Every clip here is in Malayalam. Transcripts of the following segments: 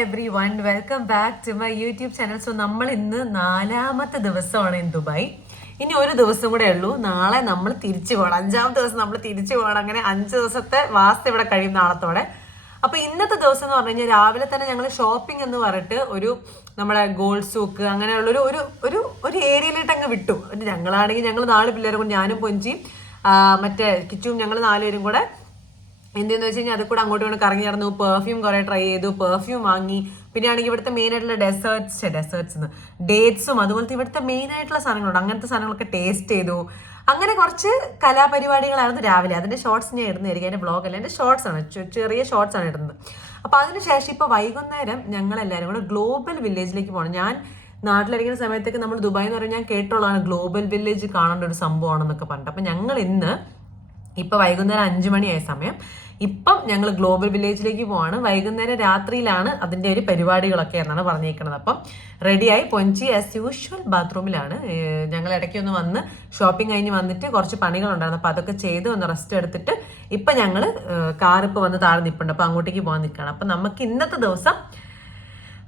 Everyone welcome back to my YouTube channel so നമ്മൾ ഇന്ന് നാലാമത്തെ ദിവസമാണ് ഇൻ ദുബായ്. ഇനി ഒരു ദിവസം കൂടെ ഉള്ളൂ. നാളെ നമ്മൾ തിരിച്ചു പോകണം. അഞ്ചാമത്തെ ദിവസം നമ്മൾ തിരിച്ചു പോകണം. അങ്ങനെ അഞ്ച് ദിവസത്തെ വാസ്ത ഇവിടെ കഴിയും നാളത്തോടെ. അപ്പൊ ഇന്നത്തെ ദിവസം എന്ന് പറഞ്ഞു കഴിഞ്ഞാൽ രാവിലെ തന്നെ ഞങ്ങൾ ഷോപ്പിംഗ് എന്ന് പറഞ്ഞിട്ട് ഒരു നമ്മുടെ ഗോൾഡ് സൂക്ക് അങ്ങനെയുള്ള ഒരു ഒരു ഒരു ഏരിയയിലോട്ട് അങ്ങ് വിട്ടു. ഞങ്ങളാണെങ്കിൽ ഞങ്ങൾ നാല് പിള്ളേരും കൂടി ഞാനും പൊഞ്ചിയും മറ്റേ കിച്ചും ഞങ്ങൾ നാലുപേരും കൂടെ എന്തെന്ന് വെച്ച് കഴിഞ്ഞാൽ അത് കൂടെ അങ്ങോട്ടും ഇങ്ങോട്ട് കറങ്ങി നടന്നു. പെർഫ്യൂം കുറെ ട്രൈ ചെയ്തു. പെർഫ്യൂം വാങ്ങി. പിന്നെ ആണെങ്കിൽ ഇവിടുത്തെ മെയിൻ ആയിട്ടുള്ള ഡെസേർട്സ് ഡെസേർട്സ് ഡേറ്റ്സും അതുപോലത്തെ ഇവിടുത്തെ മെയിൻ ആയിട്ടുള്ള സാധനങ്ങളുണ്ട്. അങ്ങനത്തെ സാധനങ്ങളൊക്കെ ടേസ്റ്റ് ചെയ്തു. അങ്ങനെ കുറച്ച് കലാപരിപാടികളായിരുന്നു രാവിലെ. അതിന്റെ ഷോർട്സ് ഞാൻ ഇടുന്നതായിരിക്കും. അതിന്റെ ബ്ലോഗ് അല്ല. എന്റെ ഷോർട്സ് ആണ്. ചെറിയ ഷോർട്സ് ആണ് ഇടുന്നത്. അപ്പോൾ അതിനുശേഷം ഇപ്പോൾ വൈകുന്നേരം ഞങ്ങൾ എല്ലാവരും കൂടെ ഗ്ലോബൽ വില്ലേജിലേക്ക് പോകണം ഞാൻ നാട്ടിലിരിക്കുന്ന സമയത്തേക്ക് നമ്മൾ ദുബായ് എന്ന് പറഞ്ഞാൽ ഞാൻ കേട്ടോളാണ് ഗ്ലോബൽ വില്ലേജ് കാണേണ്ട ഒരു സംഭവമാണെന്നൊക്കെ പറഞ്ഞിട്ട്. അപ്പം ഞങ്ങൾ ഇന്ന് ഇപ്പൊ വൈകുന്നേരം അഞ്ചു മണിയായ സമയം. ഇപ്പം ഞങ്ങൾ ഗ്ലോബൽ വില്ലേജിലേക്ക് പോവാണ്. വൈകുന്നേരം രാത്രിയിലാണ് അതിന്റെ ഒരു പരിപാടികളൊക്കെ എന്നാണ് പറഞ്ഞേക്കുന്നത് അപ്പം റെഡിയായി പൊഞ്ചി ആസ് യൂഷ്വൽ ബാത്റൂമിലാണ്. ഞങ്ങൾ ഇടയ്ക്ക് ഒന്ന് വന്ന് ഷോപ്പിംഗ് കഴിഞ്ഞ് വന്നിട്ട് കുറച്ച് പണികളുണ്ടായിരുന്നു. അപ്പോൾ അതൊക്കെ ചെയ്ത് ഒന്ന് റെസ്റ്റ് എടുത്തിട്ട് ഇപ്പം ഞങ്ങൾ കാർ ഇപ്പോൾ വന്ന് താഴെ നിൽപ്പുണ്ട് അപ്പോൾ അങ്ങോട്ടേക്ക് പോകാൻ നിൽക്കുകയാണ് അപ്പം നമുക്ക് ഇന്നത്തെ ദിവസം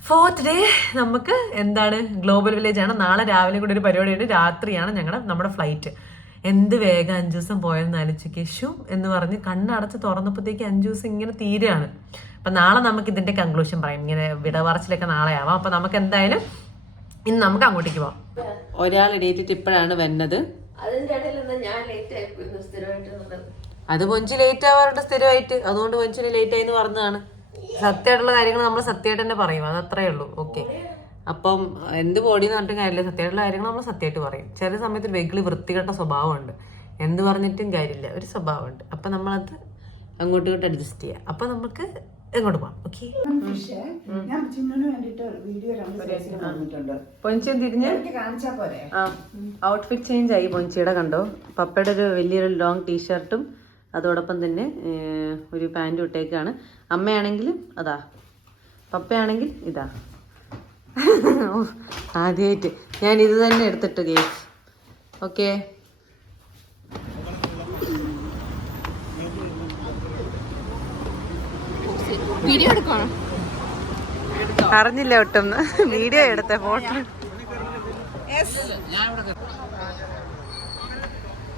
ഫോർത്ത് ഡേ നമുക്ക് എന്താണ്? ഗ്ലോബൽ വില്ലേജ് ആണ്. നാളെ രാവിലെ കൂടി ഒരു പരിപാടിയുണ്ട് രാത്രിയാണ് ഞങ്ങളുടെ നമ്മുടെ ഫ്ലൈറ്റ്. എന്ത് വേഗം അഞ്ചു ദിവസം പോയെന്ന് ആലോചിക്കുക ഷു എന്ന് പറഞ്ഞ് കണ്ണടച്ച് തുറന്നപ്പോഴത്തേക്ക് അഞ്ചു ദിവസം ഇങ്ങനെ തീരുകയാണ്. അപ്പം നാളെ നമുക്ക് ഇതിന്റെ കൺക്ലൂഷൻ പറയാം. ഇങ്ങനെ വിടവറച്ചിലൊക്കെ നാളെ ആവാം അപ്പം നമുക്ക് എന്തായാലും ഇന്ന് നമുക്ക് അങ്ങോട്ടേക്ക് പോവാം. ഒരാൾ എണീറ്റിട്ട് ഇപ്പോഴാണ് വന്നത്. അത് കൊഞ്ചി ലേറ്റ് ആവാറുണ്ട് സ്ഥിരമായിട്ട്. അതുകൊണ്ട് കൊഞ്ചിന് ലേറ്റ് ആയി എന്ന് പറഞ്ഞതാണ്. സത്യമായിട്ടുള്ള കാര്യങ്ങൾ നമ്മൾ സത്യമായിട്ട് തന്നെ പറയും. അത് അത്രേ ഉള്ളൂ. ഓക്കെ അപ്പം എന്ത് ബോഡി എന്ന് പറഞ്ഞിട്ട് കാര്യമില്ല. സത്യമായിട്ടുള്ള കാര്യങ്ങൾ നമ്മൾ സത്യമായിട്ട് പറയും. ചില സമയത്ത് വെഗിളി വൃത്തികെട്ട സ്വഭാവമുണ്ട്. എന്ത് പറഞ്ഞിട്ടും കാര്യമില്ല. ഒരു സ്വഭാവമുണ്ട്. അപ്പം നമ്മളത് അങ്ങോട്ടും ഇങ്ങോട്ട് അഡ്ജസ്റ്റ് ചെയ്യാം. അപ്പം നമുക്ക് എങ്ങോട്ട് പോവാം? ഓക്കെ പൊഞ്ചി തിരിഞ്ഞ്? കാണിച്ചാ പോരെ? ആ. ഔട്ട്ഫിറ്റ് ചേഞ്ച് ആയി പൊഞ്ചിയുടെ കണ്ടോ? പപ്പയുടെ ഒരു വലിയൊരു ലോങ് ടീഷർട്ടും അതോടൊപ്പം തന്നെ ഒരു പാന്റും ഇട്ടേക്കാണ്. അമ്മയാണെങ്കിലും അതാ. പപ്പയാണെങ്കിൽ ഇതാ. ആദ്യമായിട്ട് ഞാൻ ഇത് തന്നെ എടുത്തിട്ട് കേസ് ഓക്കെ? വീഡിയോ എടുക്കണം അറിഞ്ഞില്ല ഒട്ടും. വീഡിയോ എടുത്ത ഫോട്ടോ.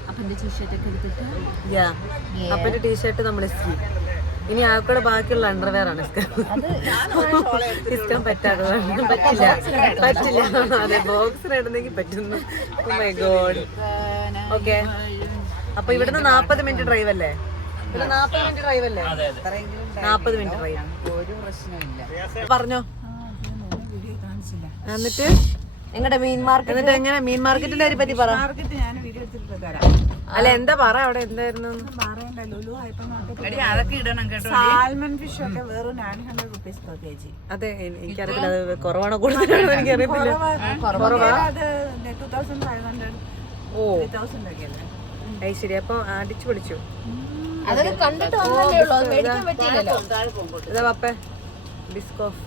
അപ്പൊ ടീഷർട്ട് ഒക്കെ എടുത്തിട്ട്? അപ്പന്റെ ടീഷർട്ട് നമ്മൾ ഇനി ആൾക്കൂടെ ബാക്കിയുള്ള അണ്ടർവെയർ ആണ് ഇഷ്ടം. ഇസ്കാൻ പറ്റാതെ പറ്റില്ല. പറ്റില്ല. അതെ ബോക്സിന് ഇടുന്നെങ്കിൽ പറ്റുന്നു. മൈ ഗോഡ് ഓക്കെ അപ്പൊ ഇവിടുന്ന് നാപ്പത് മിനിറ്റ് ഡ്രൈവ് അല്ലേ? ഇവിടെ നാപ്പത് മിനിറ്റ് ഡ്രൈവ് അല്ലേ? നാപ്പത് മിനിറ്റ് ഡ്രൈവ് ഒരു പ്രശ്നമില്ല പറഞ്ഞോ. എന്നിട്ട്? എങ്ങടെ മീൻ മാർക്കറ്റ്? എന്നിട്ട് എങ്ങനെ? മീൻ മാർക്കറ്റിന്റെ പറ്റി പറ. മാർക്കറ്റ് ഞാൻ വീഡിയോ എടുത്തിട്ട് തരാം. അല്ല എന്താ പറ അവിടെ എന്തായിരുന്നു? പറയണ്ട ലുലു ഹൈപ്പർ മാർക്കറ്റ് അതൊക്കെ ഇടണം കേട്ടോ സാൽമൺ ഫിഷ് ഒക്കെ വെറും nine hundred rupees per K G അതെ എനിക്കറിയില്ല അത് കുറവാണോ കൂടുതലാണോ എനിക്കറിയത്തില്ല. കുറവാ അത് ടു തൗസൻഡ് ഫൈവ് ഹൺഡ്രഡ് ഓ. ത്രീ തൗസൻഡ് ഒക്കെ അല്ലേ? അത് ശരി അപ്പൊ അടിച്ചു പൊളിച്ചു. അതൊക്കെ കണ്ടിട്ട് വന്നല്ലേ ഉള്ളൂ അത് മേടിക്കാൻ പറ്റിയില്ലല്ലോ. ഇതാ പപ്പേ ബിസ്കോഫ്.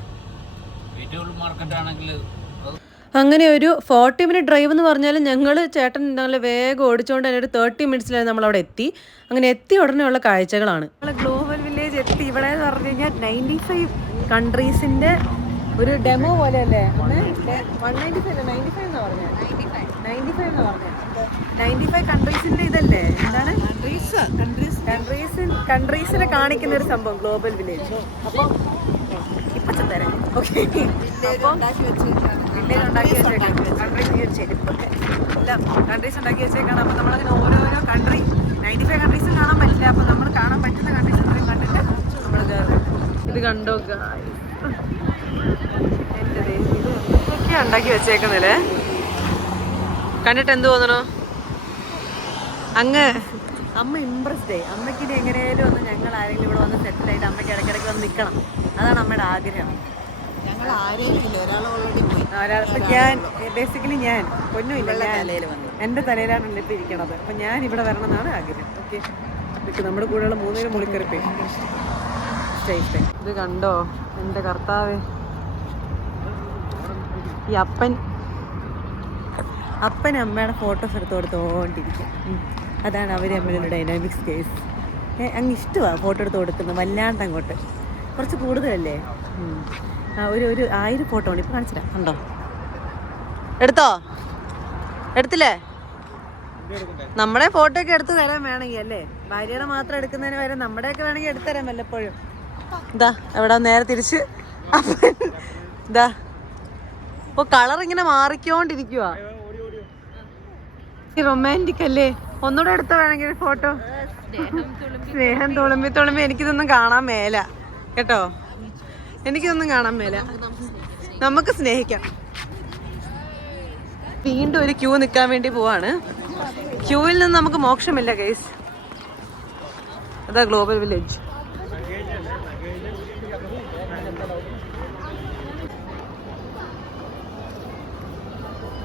വെജിറ്റബിൾ മാർക്കറ്റ് ആണെങ്കിൽ അങ്ങനെ ഒരു ഫോർട്ടി മിനിറ്റ് ഡ്രൈവ് എന്ന് പറഞ്ഞാൽ ഞങ്ങൾ ചേട്ടൻ നല്ല വേഗം ഓടിച്ചുകൊണ്ട് തന്നെ ഒരു തേർട്ടി മിനിറ്റ്സിലാണ് നമ്മൾ അവിടെ എത്തി. അങ്ങനെ എത്തി ഉടനെയുള്ള കാഴ്ചകളാണ്. ഗ്ലോബൽ വില്ലേജ് എത്തി. ഇവിടെ എന്ന് പറഞ്ഞു കഴിഞ്ഞാൽ നയന്റി ഫൈവ് കൺട്രീസിന്റെ ഒരു ഡെമോ പോലെ അല്ലേ one ninety five ninety five എന്ന് പറഞ്ഞത് നയന്റി ഫൈവ് എന്ന് പറഞ്ഞത് നയന്റി ഫൈവ് കൺട്രീസിന്റെ ഇതല്ലേ? എന്താണ്? കൺട്രീസ് കൺട്രീസ് കൺട്രീസിൻ കൺട്രീസിനെ കാണിക്കുന്ന ഒരു സംഭവം ഗ്ലോബൽ വില്ലേജ് അപ്പോൾ ഇപ്പം തരാം. ഓക്കെ അപ്പം വില്ലേജ് ഉണ്ടാക്കി വെച്ചേക്കാം കൺട്രീസ് ചെരുപ്പൊക്കെ. എല്ലാം കൺട്രീസ് ഉണ്ടാക്കി വെച്ചേക്കാണ് അപ്പോൾ നമ്മളതിന് ഓരോരോ കൺട്രി നയന്റി ഫൈവ് കൺട്രീസും കാണാൻ പറ്റില്ല. അപ്പോൾ നമ്മൾ കാണാൻ പറ്റുന്ന കൺട്രീസ് അത്രയും കണ്ടിട്ട് നമ്മൾ ഇത് കണ്ടോ. എന്റെ ദൈവം, ഇത്? ഇതൊക്കെയാ ഉണ്ടാക്കി വെച്ചേക്കുന്നില്ലേ കണ്ടിട്ട് എന്ത് തോന്നണോ? അങ്ങ്. അമ്മ ഇമ്പ്രസ്ഡ് ആയി. അമ്മയ്ക്ക് ഇനി എങ്ങനെയായാലും ഒന്ന് ഞങ്ങൾ ആരെങ്കിലും ഇവിടെ വന്ന് സെറ്റിൽ ആയിട്ട് അമ്മയ്ക്ക് ഇടയ്ക്കിടയ്ക്ക് വന്ന് നിൽക്കണം അതാണ് അമ്മയുടെ ആഗ്രഹം. ഞങ്ങൾ ഒരാൾ ഓൾറെഡി പോയി. ഞാൻ ബേസിക്കലി ഞാൻ. പൊന്നുമില്ല ഇല്ല എന്റെ തലയിലാണ് ഇപ്പം ഇരിക്കണത്. അപ്പം ഞാൻ ഇവിടെ വരണം എന്നാണ് ആഗ്രഹം. ഓക്കെ. നമ്മുടെ കൂടെയുള്ള മൂന്നേരം മുളിക്കറിപ്പേ ഇത് കണ്ടോ? എന്റെ കർത്താവേ. ഈ അപ്പൻ. അപ്പൻ അമ്മയുടെ ഫോട്ടോസ് എടുത്ത് കൊടുത്തോണ്ടിരിക്കും. അതാണ് അവർ തമ്മിലുള്ള ഡൈനാമിക്സ് കേസ് അങ്ങ് ഇഷ്ടമാണ് ഫോട്ടോ എടുത്ത് കൊടുക്കുന്നത്. വല്ലാണ്ട് അങ്ങോട്ട്. കുറച്ച് കൂടുതലല്ലേ? ഒരു ഒരു ആയിരം ഫോട്ടോ ഉണ്ട്. ഇപ്പൊ കാണിച്ചില്ല കണ്ടോ എടുത്തോ? എടുത്തില്ലേ? നമ്മുടെ ഫോട്ടോ ഒക്കെ എടുത്തു തരാൻ വേണമെങ്കിൽ അല്ലേ? ഭാര്യയുടെ മാത്രം എടുക്കുന്നതിന് വരെ നമ്മുടെയൊക്കെ വേണമെങ്കിൽ എടുത്തു തരാൻ വല്ലപ്പോഴും. ഇതാ എവിടെ നേരെ തിരിച്ച്? ഇതാ ഇപ്പൊ കളർ ഇങ്ങനെ മാറിക്കോണ്ടിരിക്കുക റൊമാന്റിക് അല്ലേ? ഒന്നുകൂടെ എടുത്ത വേണമെങ്കിൽ ഫോട്ടോ സ്നേഹം തുളുമ്പി തുളുമ്പി എനിക്കിതൊന്നും കാണാൻ മേല. കേട്ടോ? എനിക്കിതൊന്നും കാണാൻ മേല. നമുക്ക് സ്നേഹിക്കാം. വീണ്ടും ഒരു ക്യൂ നിൽക്കാൻ വേണ്ടി പോവാണ്. ക്യൂവിൽ നിന്ന് നമുക്ക് മോക്ഷമില്ല ഗൈസ് അതാ ഗ്ലോബൽ വില്ലേജ്.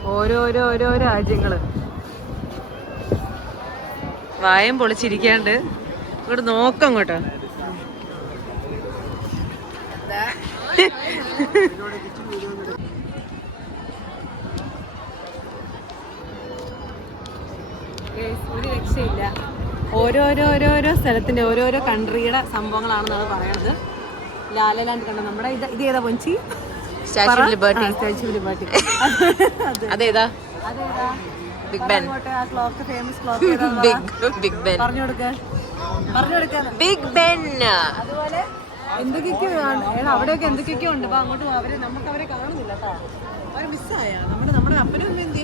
ഓരോരോ ഓരോ രാജ്യങ്ങൾ. വായം പൊളിച്ചിരിക്കാണ്ട്. ഇങ്ങോട്ട് നോക്കാം അങ്ങോട്ട് ഒരു രക്ഷയില്ല ഓരോരോ ഓരോരോ സ്ഥലത്തിന്റെ ഓരോരോ കൺട്രിയുടെ സംഭവങ്ങളാണെന്നാണ് പറയണത്. ലാലലാൻഡ് കണ്ട? നമ്മുടെ ഇത് ഇത് ഏതാ പൊഞ്ചി Statue of Liberty Statue of Liberty അതേതാ? ബിഗ് ബെൻ ആ clock famous clock Big Big Ben പറഞ്ഞു കൊടുക്ക. പറഞ്ഞു കൊടുക്കാൻ ബിഗ് ബെൻ അതുപോലെ എന്തൊക്കെയൊക്കെയോ എടാ അവിടെയൊക്കെ എന്തൊക്കെയൊക്കെയോ ഉണ്ട്? അപ്പൊ അങ്ങോട്ട് അവരെ നമുക്ക് അവരെ കാണുന്നില്ല കേട്ടോ അവരെ മിസ്സായ. നമ്മുടെ നമ്മുടെ അപ്പനും അമ്മയും എന്ത്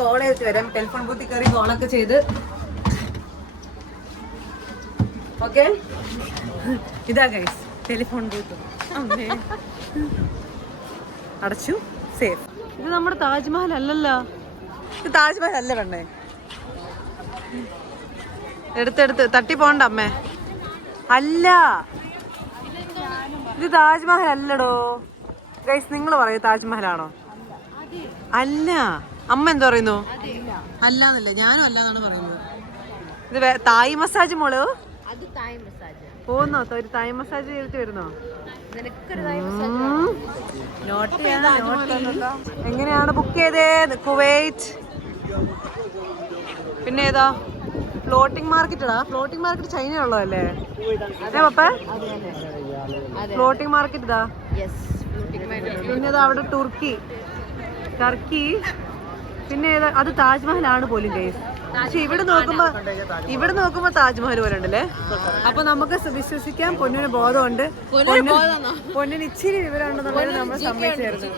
കോൾ ചെയ്തിട്ട് വരാം. ടെലിഫോൺ ബൂത്തിൽ കയറി കോളൊക്കെ ചെയ്ത്. ഓക്കെ? ഇതാ ഗൈസ് ടെലിഫോൺ ബൂത്ത്. അമ്മേ. അടച്ചു. സേഫ്. ഇത് നമ്മുടെ താജ്മഹൽ അല്ലല്ലോ. ഇത് താജ്മഹൽ അല്ല കണ്ടേ എടുത്തെടുത്ത് തട്ടി പോണ്ട അമ്മേ. അല്ല. ഇത് താജ്മഹൽ അല്ലടോ. ഗൈസ് നിങ്ങൾ പറയൂ താജ്മഹലാണോ? അല്ല. അമ്മ എന്താ പറയുന്നു? അല്ലാന്നല്ല ഞാനും അല്ലാന്നാണ് പറയുന്നത്. ഇത് തായ് മസാജ് മോൾ? പോന്നോ ഒരു തായ് മസാജ് ചെയ്തിട്ട് വരുന്നോ? നോട്ട് എങ്ങനെയാണ് ബുക്ക് ചെയ്തേ കുവൈറ്റ്. പിന്നെ ഏതാ? ഫ്ലോട്ടിംഗ് മാർക്കറ്റടാ ഫ്ലോട്ടിംഗ് മാർക്കറ്റ് ചൈന ഉള്ളതല്ലേ അതെ പപ്പ. ഫ്ലോട്ടിംഗ് മാർക്കറ്റ് ഇതാ പിന്നെ ഇതാ അവിടെ തുർക്കി. ടർക്കി. പിന്നെ അത് താജ്മഹൽ ആണ് പോലും കേസ് പക്ഷെ ഇവിടെ നോക്കുമ്പോ ഇവിടെ നോക്കുമ്പോ താജ്മഹൽ പോലെ ഉണ്ടല്ലേ? അപ്പൊ നമുക്ക് വിശ്വസിക്കാൻ പൊന്നിന് ബോധമുണ്ട്. പൊന്നിന് ഇച്ചിരി വിവരം ഉണ്ടെന്നുള്ളത് നമ്മൾ സമ്മതിച്ചായിരുന്നു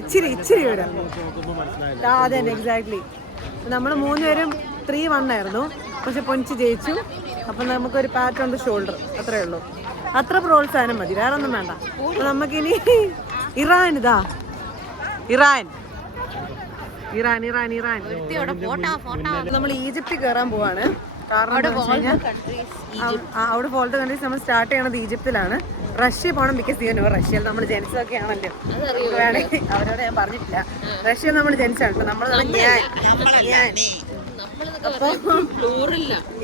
ഇച്ചിരി ഇച്ചിരി വിവരം. അതെ എക്സാക്ട്ലി നമ്മൾ മൂന്നുപേരും ത്രീ വൺ ആയിരുന്നു. പക്ഷെ പൊഞ്ചി ജയിച്ചു. അപ്പൊ നമുക്കൊരു പാറ്റ് ഉണ്ട് ഷോൾഡർ അത്രേ ഉള്ളൂ. അത്ര പ്രോത്സാഹനം മതി. വേറെ ഒന്നും വേണ്ട. അപ്പൊ നമുക്കിനി ഇറാൻ ഇതാ. ഇറാൻ. Iran Iran Iran. നമ്മൾ ഈജിപ്തിൽ കയറാൻ പോവാണ്. കാരണം അവിടെ പോലത്തെ കൺട്രീസ് നമ്മൾ സ്റ്റാർട്ട് ചെയ്യണത് ഈജിപ്തിലാണ്. റഷ്യ പോകണം ബിക്കോസ് യു നോ റഷ്യയിൽ നമ്മൾ ജനിച്ചതൊക്കെ ആണല്ലോ. വേണേ അവരോട് ഞാൻ പറഞ്ഞിട്ടില്ല. റഷ്യയിൽ നമ്മൾ ജനിച്ചാണ്. നമ്മൾ ഞാൻ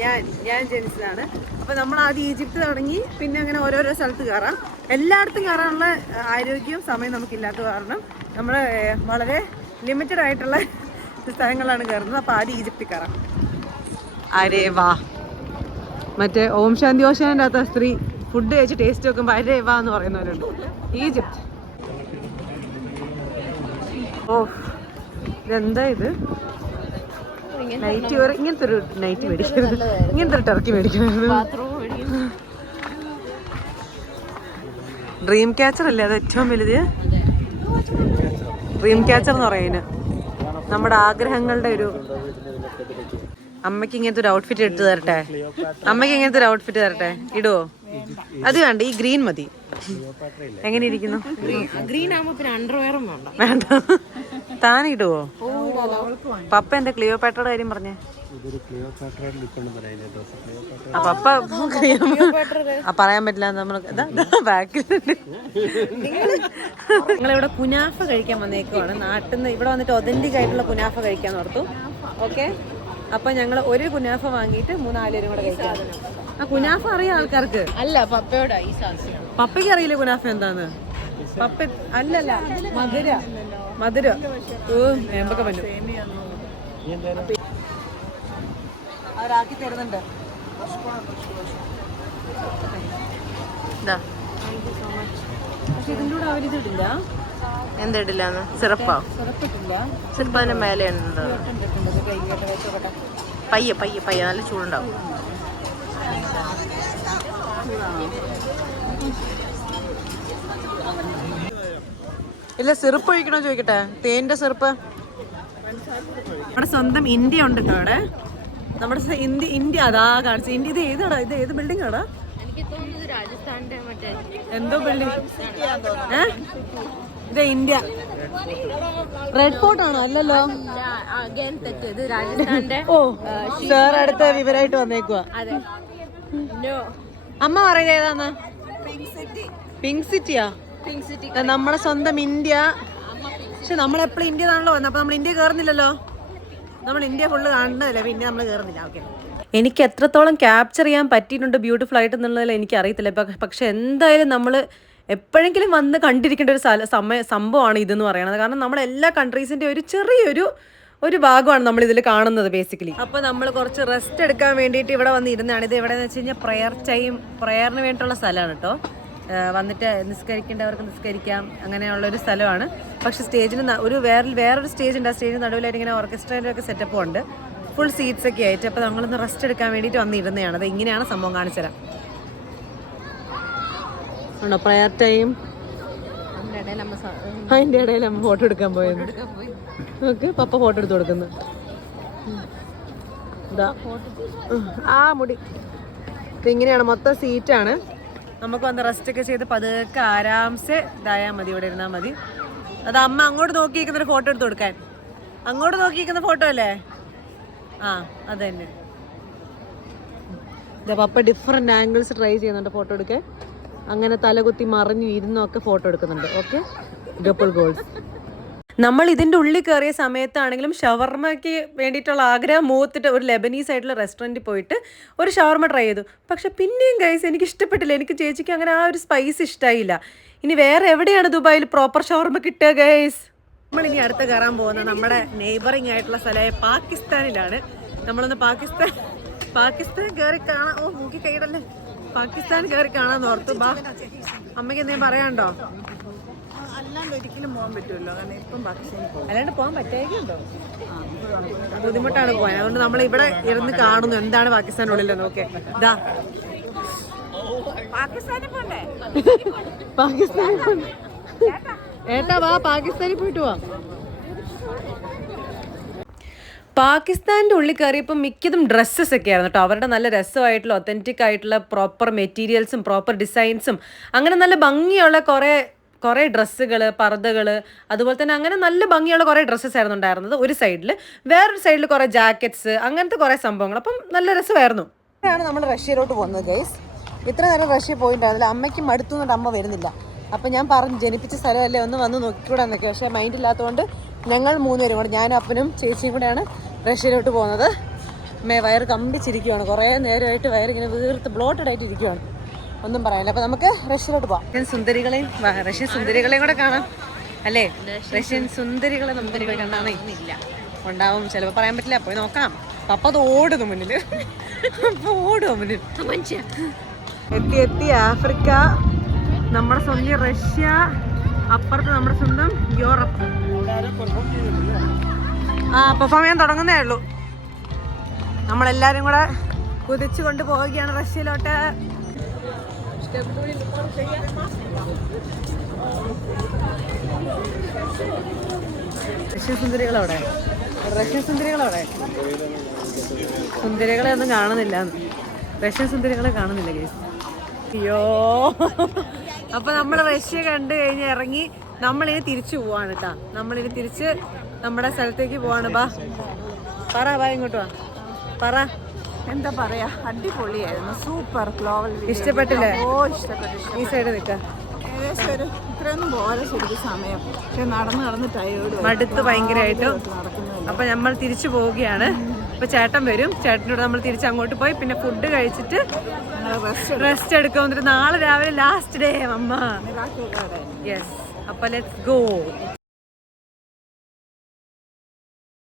ഞാൻ ഞാൻ ജനിച്ചതാണ്. അപ്പൊ നമ്മൾ ആദ്യം ഈജിപ്ത് തുടങ്ങി പിന്നെ അങ്ങനെ ഓരോരോ സ്ഥലത്ത് കയറാം. എല്ലായിടത്തും കയറാനുള്ള ആരോഗ്യവും സമയം നമുക്കില്ലാത്ത കാരണം നമ്മൾ വളരെ ലിമിറ്റഡ് ആയിട്ടുള്ള സ്ഥലങ്ങളാണ് കയറുന്നത്. അപ്പൊ ആദ്യം ഈജിപ്തിൽ കയറാം. അരേ വാ. മറ്റേ ഓം ശാന്തി ഓശാന്റെ അകത്ത സ്ത്രീ ഫുഡ് കഴിച്ച് ടേസ്റ്റ് വെക്കുമ്പോൾ അരേ വാ എന്ന് പറയുന്നവരുണ്ട്. ഈജിപ്ത്. ഓ ഇതെന്താ ഇത്? നൈറ്റ് വേറെ ഇങ്ങനത്തെ ഒരു നൈറ്റ് മേടിക്കരുത്. ഇങ്ങനത്തെ ഒരു ടർക്കി മേടിക്കരുത്. ഡ്രീം ക്യാച്ചർ അല്ലേ അത് ഏറ്റവും വലുത്? ഡ്രീം ക്യാച്ചർ എന്ന് പറയുന്നത് നമ്മുടെ ആഗ്രഹങ്ങളുടെ ഒരു അമ്മയ്ക്ക് ഇങ്ങനത്തെ ഒരു ഔട്ട്ഫിറ്റ് എടുത്തു തരട്ടെ? അമ്മയ്ക്ക് ഇങ്ങനത്തെ ഒരു ഔട്ട്ഫിറ്റ് തരട്ടെ? ഇടുവോ? അത് വേണ്ട ഈ ഗ്രീൻ മതി. എങ്ങനെ ഇരിക്കുന്നു? ഗ്രീൻ ആകുമ്പോ പിന്നെ അണ്ടർവെയറും വേണ്ട. വേണ്ട. താൻ ഇടുവോ? പപ്പ എന്താ ക്ലിയോപാട്രയുടെ കാര്യം പറഞ്ഞേ? പപ്പ പറയാൻ പറ്റില്ല നമ്മൾ ബാക്കിലുണ്ട്. നിങ്ങളിവിടെ കുനാഫ കഴിക്കാൻ വന്നേക്കുവാണ്. നാട്ടിൽ നിന്ന് ഇവിടെ വന്നിട്ട് ഒതന്റിക് ആയിട്ടുള്ള കുനാഫ കഴിക്കാൻ ഓർത്തു. ഓക്കെ അപ്പൊ ഞങ്ങൾ ഒരു കുനാഫ വാങ്ങിയിട്ട് മൂന്നാലും കൂടെ കഴിക്കാം. ആ കുനാഫ അറിയാം ആൾക്കാർക്ക്. അല്ല പപ്പയോടാ ഈ പപ്പയ്ക്ക് അറിയില്ല കുനാഫ എന്താന്ന്? പപ്പ അല്ലല്ല മധുര. മധുര. ഓ പറ്റും അവരാക്കി തരുന്നുണ്ട് എന്തിടില്ലാന്ന് സിറപ്പാ. സിറപ്പിന്റെ മേലെ പയ്യെ പയ്യെ പയ്യെ. നല്ല ചൂടുണ്ടാവും. ഇല്ല സിറപ്പ് ഒഴിക്കണോ ചോദിക്കട്ടെ? തേന്റെ സിറപ്പ്. നമ്മുടെ സ്വന്തം ഇന്ത്യ ഉണ്ട് കേട്ടോ അവിടെ. നമ്മുടെ ഇന്ത്യ ഇന്ത്യ അതാ കാണിച്ചു ഇന്ത്യ ഇത് ഏതാടാ? ഇത് ഏത് ബിൽഡിംഗ് ആടാ? എന്തോ ബിൽഡിംഗ് ഇത് ഇന്ത്യ. റെഡ് ഫോർട്ട് ആണോ? അല്ലല്ലോ. ഓ സാർ അടുത്ത വിവരമായിട്ട് വന്നേക്കുക അമ്മ പറയുന്നത് ഏതാന്ന്? പിങ്ക് സിറ്റിയാ നമ്മുടെ സ്വന്തം ഇന്ത്യ. പക്ഷെ നമ്മളെപ്പോഴും ഇന്ത്യ ആണല്ലോ വന്നത് അപ്പോൾ നമ്മൾ ഇന്ത്യ കയറുന്നില്ലല്ലോ നമ്മൾ ഇന്ത്യ ഫുള്ള് കാണുന്നതല്ലേ. ഇന്ത്യ നമ്മൾ കയറുന്നില്ല ഓക്കെ എനിക്ക് എത്രത്തോളം ക്യാപ്ചർ ചെയ്യാൻ പറ്റിയിട്ടുണ്ട് ബ്യൂട്ടിഫുൾ ആയിട്ട് എന്നുള്ളതിൽ എനിക്ക് അറിയത്തില്ല. പക്ഷെ എന്തായാലും നമ്മൾ എപ്പോഴെങ്കിലും വന്ന് കണ്ടിരിക്കേണ്ട ഒരു സ്ഥല സമയ സംഭവമാണ് ഇതെന്ന് പറയുന്നത് കാരണം നമ്മൾ എല്ലാ കൺട്രീസിന്റെ ഒരു ചെറിയൊരു ഒരു ഭാഗമാണ് നമ്മൾ ഇതിൽ കാണുന്നത് ബേസിക്കലി അപ്പോൾ നമ്മൾ കുറച്ച് റെസ്റ്റ് എടുക്കാൻ വേണ്ടിയിട്ട് ഇവിടെ വന്ന് ഇരുന്നാണ്. ഇത് എവിടെയെന്ന് വെച്ച് കഴിഞ്ഞാൽ പ്രയർ ടൈം പ്രയറിന് വേണ്ടിയിട്ടുള്ള സ്ഥലമാണ് കേട്ടോ വന്നിട്ട് നിസ്കരിക്കേണ്ടവർക്ക് നിസ്കരിക്കാം അങ്ങനെയുള്ള ഒരു സ്ഥലമാണ്. പക്ഷെ സ്റ്റേജിന് ഒരു വേറെ വേറൊരു സ്റ്റേജ് ഉണ്ട്. ആ സ്റ്റേജിന് നടുവിലായിട്ട് ഇങ്ങനെ ഓർക്കസ്ട്രേന്റെ ഒക്കെ സെറ്റപ്പ് ഉണ്ട്. ഫുൾ സീറ്റ്സ് ഒക്കെ ആയിട്ട്. അപ്പോൾ നമ്മളൊന്ന് റെസ്റ്റ് എടുക്കാൻ വേണ്ടിയിട്ട് വന്നിരുന്നതാണ്. അത് ഇങ്ങനെയാണ് സംഭവം കാണിച്ചു തരാം. ആണോ? പ്രയർ ടൈം അതിന്റെ ഇടയിൽ അമ്മ ഫോട്ടോ എടുക്കാൻ പോയത്. പോയി. നോക്ക് പപ്പ ഫോട്ടോ എടുത്ത് കൊടുക്കുന്നു. ആ മുടി. ഇങ്ങനെയാണ് മൊത്തം സീറ്റാണ് നമുക്ക് വന്ന് റെസ്റ്റ് ഒക്കെ ചെയ്ത് പതുക്കെ ആരാംസെ ഇതായാൽ മതി ഇവിടെ ഇരുന്നാൽ മതി. അത് അമ്മ അങ്ങോട്ട് നോക്കിയിരിക്കുന്ന ഒരു ഫോട്ടോ എടുത്ത് കൊടുക്കാൻ. അങ്ങോട്ട് നോക്കിയിരിക്കുന്ന ഫോട്ടോ അല്ലേ? ആ അത് തന്നെ. പപ്പ ഡിഫറെന്റ് ആംഗിൾസ് ട്രൈ ചെയ്യുന്നുണ്ട് ഫോട്ടോ എടുക്കാൻ. അങ്ങനെ തലകുത്തി മറിഞ്ഞു ഇരുന്നൊക്കെ ഫോട്ടോ എടുക്കുന്നുണ്ട്. ഓക്കെ ഡബിൾ ഗോൾസ് നമ്മൾ ഇതിന്റെ ഉള്ളിൽ കയറിയ സമയത്താണെങ്കിലും ഷവർമ്മയ്ക്ക് വേണ്ടിയിട്ടുള്ള ആഗ്രഹം മൂത്തിട്ട് ഒരു ലെബനീസ് ആയിട്ടുള്ള റെസ്റ്റോറന്റിൽ പോയിട്ട് ഒരു ഷവർമ്മ ട്രൈ ചെയ്തു. പക്ഷെ പിന്നെയും ഗൈസ് എനിക്ക് ഇഷ്ടപ്പെട്ടില്ല. എനിക്ക് ചേച്ചിക്ക് അങ്ങനെ ആ ഒരു സ്പൈസ് ഇഷ്ടമായില്ല ഇനി വേറെ എവിടെയാണ് ദുബായിൽ പ്രോപ്പർ ഷവർമ്മ കിട്ടുക ഗൈസ് നമ്മൾ ഇനി അടുത്ത് കയറാൻ പോകുന്നത് നമ്മുടെ നെയ്ബറിങ് ആയിട്ടുള്ള സ്ഥലമായ പാകിസ്ഥാനിലാണ്. നമ്മളൊന്ന് പാകിസ്ഥാൻ പാകിസ്ഥാൻ കയറി കാണാൻ ഓ മൂക്കി കൈയിടല്ലേ? പാകിസ്ഥാൻ കയറി കാണാൻ ഓർത്തു. ബാ അമ്മയ്ക്ക് എന്തെങ്കിലും പറയാനുണ്ടോ? അല്ലാണ്ട് ഒരിക്കലും പോകാൻ പറ്റുമല്ലോ കാരണം ഇപ്പം ഭക്ഷണം അല്ലാണ്ട് പോകാൻ പറ്റേക്കുണ്ടോ? ബുദ്ധിമുട്ടാണ് പോയത് അതുകൊണ്ട് നമ്മൾ ഇവിടെ ഇരുന്ന് കാണുന്നു. എന്താണ് പാകിസ്ഥാനുള്ളിലെന്ന് നോക്കെ. ഇതാ പാകിസ്ഥാനിൽ പോണ്ടേ. ഏട്ടാ വാ പാകിസ്ഥാനിൽ പോയിട്ട് വാ. പാകിസ്ഥാന്റെ ഉള്ളിൽ കയറിയപ്പോൾ മിക്കതും ഡ്രസ്സസ് ഒക്കെ ആയിരുന്നു കേട്ടോ അവരുടെ നല്ല രസമായിട്ടുള്ള ഒത്തന്റിക് ആയിട്ടുള്ള പ്രോപ്പർ മെറ്റീരിയൽസും പ്രോപ്പർ ഡിസൈൻസും അങ്ങനെ നല്ല ഭംഗിയുള്ള കുറേ കുറേ ഡ്രസ്സുകൾ പർദ്ദകൾ അതുപോലെ തന്നെ അങ്ങനെ നല്ല ഭംഗിയുള്ള കുറേ ഡ്രസ്സസ് ആയിരുന്നു ഉണ്ടായിരുന്നത് ഒരു സൈഡിൽ വേറൊരു സൈഡിൽ കുറേ ജാക്കറ്റ്സ് അങ്ങനത്തെ കുറേ സംഭവങ്ങൾ അപ്പം നല്ല രസമായിരുന്നു. ഇപ്പോഴാണ് നമ്മൾ റഷ്യയിലോട്ട് പോകുന്നത് ഗൈസ്. ഇത്ര നേരം റഷ്യ പോയിട്ടുണ്ടായിരുന്നില്ല. അമ്മയ്ക്ക് മടുത്തുകൊണ്ട് അമ്മ വരുന്നില്ല. അപ്പം ഞാൻ പറഞ്ഞു ജനിപ്പിച്ച സ്ഥലമല്ലേ ഒന്ന് വന്ന് നോക്കിക്കൂടാന്നൊക്കെ. പക്ഷേ മൈൻഡ് ഇല്ലാത്തതുകൊണ്ട് ഞങ്ങൾ മൂന്നുപേരും കൂടെ ഞാനും അപ്പനും ചേച്ചിയും കൂടെയാണ് റഷ്യയിലോട്ട് പോകുന്നത്. മേ വയറ് കമ്പിച്ചിരിക്കുകയാണ് കുറേ നേരമായിട്ട് വയറിങ്ങനെ വീർത്ത് ബ്ലോട്ടഡ് ആയിട്ട് ഇരിക്കുകയാണ് ഒന്നും പറയാനില്ല. അപ്പൊ നമുക്ക് റഷ്യയിലോട്ട് പോവാം. സുന്ദരികളെയും റഷ്യൻ സുന്ദരികളെയും കൂടെ കാണാം. അല്ലേ? റഷ്യൻ സുന്ദരികളെ നമുക്ക് പോയി ഇല്ല ഉണ്ടാവും. ചിലപ്പോൾ പറയാൻ പറ്റില്ല. പോയി നോക്കാം. പപ്പ അത് ഓടുന്നു മുന്നിൽ ഓടുമോ മുന്നിൽ എത്തി എത്തി. ആഫ്രിക്ക നമ്മുടെ സ്വന്തം റഷ്യ അപ്പുറത്ത് നമ്മുടെ സ്വന്തം യൂറോപ്പ്. ആ പെർഫോം ചെയ്യാൻ തുടങ്ങുന്നേ ഉള്ളൂ. നമ്മളെല്ലാരും കൂടെ കുതിച്ചു കൊണ്ട് പോവുകയാണ് റഷ്യയിലോട്ട്. റഷ്യൻ സുന്ദരികളവിടെ? റഷ്യൻ സുന്ദരികളവിടെ? സുന്ദരികളെ ഒന്നും കാണുന്നില്ല. റഷ്യൻ സുന്ദരികളെ കാണുന്നില്ല കേസ് അയ്യോ. അപ്പൊ നമ്മൾ റഷ്യ കണ്ടു കഴിഞ്ഞ് ഇറങ്ങി നമ്മളിനി തിരിച്ചു പോവാണ് കേട്ടാ നമ്മളിനി തിരിച്ച് നമ്മുടെ സ്ഥലത്തേക്ക് പോവാണ്. ബാ. പറ ബാ ഇങ്ങോട്ട് വാ. പറ. എന്താ പറയാ? അടിപൊളിയായിരുന്നു. സൂപ്പർ. ക്ലോവൽ ഇഷ്ടപ്പെട്ടില്ലേ? ഓ ഇഷ്ടപ്പെട്ടു. ഈ സൈഡ് നിൽക്കാം. ഏകദേശം ഒരു ഇത്രയൊന്നും പോകാതെ ശരിക്കും സമയം. പക്ഷെ നടന്ന് നടന്ന് ടയേർഡ് മടുത്ത് ഭയങ്കരമായിട്ട് അപ്പൊ നമ്മൾ തിരിച്ചു പോവുകയാണ്. അപ്പൊ ചേട്ടൻ വരും. ചേട്ടനോട് നമ്മൾ തിരിച്ച് അങ്ങോട്ട് പോയി. പിന്നെ ഫുഡ് കഴിച്ചിട്ട് റെസ്റ്റ് എടുക്കാൻ വന്നിട്ട് നാളെ രാവിലെ ലാസ്റ്റ് ഡേ അമ്മ. യെസ് അപ്പൊ ലെറ്റ്സ് ഗോ